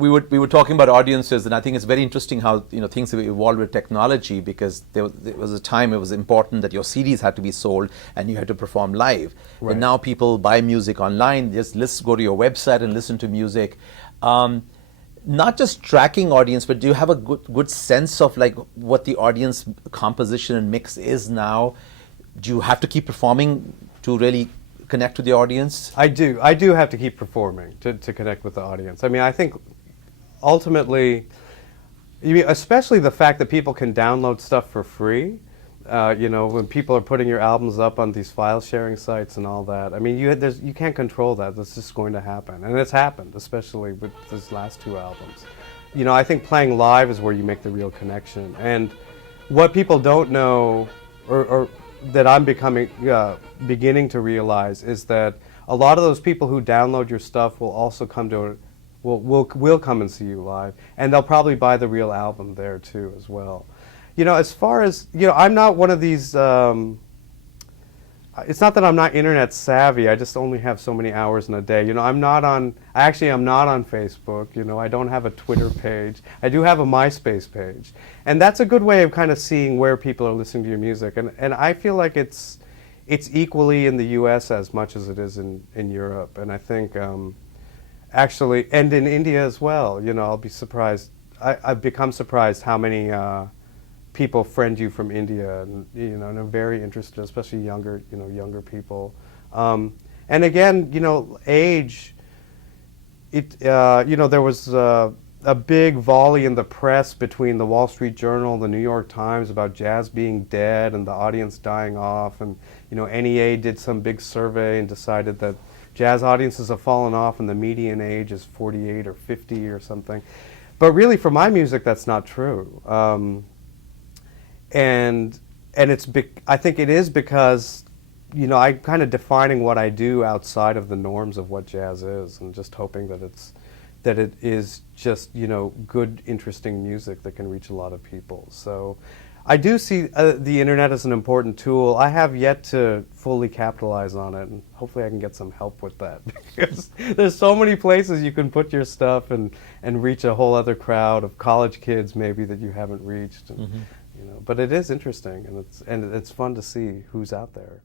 we were talking about audiences, and I think it's very interesting how things have evolved with technology, because there was a time it was important that your CDs had to be sold and you had to perform live. Right. And now people buy music online. Just let's go to your website and listen to music. Not just tracking audience, but do you have a good sense of like what the audience composition and mix is now? Do you have to keep performing to really connect with the audience? I do have to keep performing to connect with the audience. I mean, I think ultimately, especially the fact that people can download stuff for free, when people are putting your albums up on these file sharing sites and all that. I mean, you can't control that. That's just going to happen. And it's happened, especially with these last two albums. I think playing live is where you make the real connection. And what people don't know, or that I'm beginning to realize, is that a lot of those people who download your stuff will also will come and see you live, and they'll probably buy the real album there too as well. As far as I'm not one of these. It's not that I'm not internet savvy. I just only have so many hours in a day. I'm not on Facebook. I don't have a Twitter page. I do have a MySpace page, and that's a good way of kind of seeing where people are listening to your music. And I feel like it's equally in the U.S. as much as it is in Europe. And I think actually, and in India as well. I'll be surprised. I've become surprised how many people friend you from India, and and are very interested, especially younger people. And again, age. There was a big volley in the press between the Wall Street Journal and the New York Times about jazz being dead and the audience dying off, and NEA did some big survey and decided that jazz audiences have fallen off and the median age is 48 or 50 or something. But really, for my music, that's not true. And I think it is because I'm kind of defining what I do outside of the norms of what jazz is, and just hoping that it is just good, interesting music that can reach a lot of people. So I do see the internet as an important tool. I have yet to fully capitalize on it, and hopefully I can get some help with that, because there's so many places you can put your stuff and reach a whole other crowd of college kids maybe that you haven't reached. And, but it is interesting, and it's fun to see who's out there.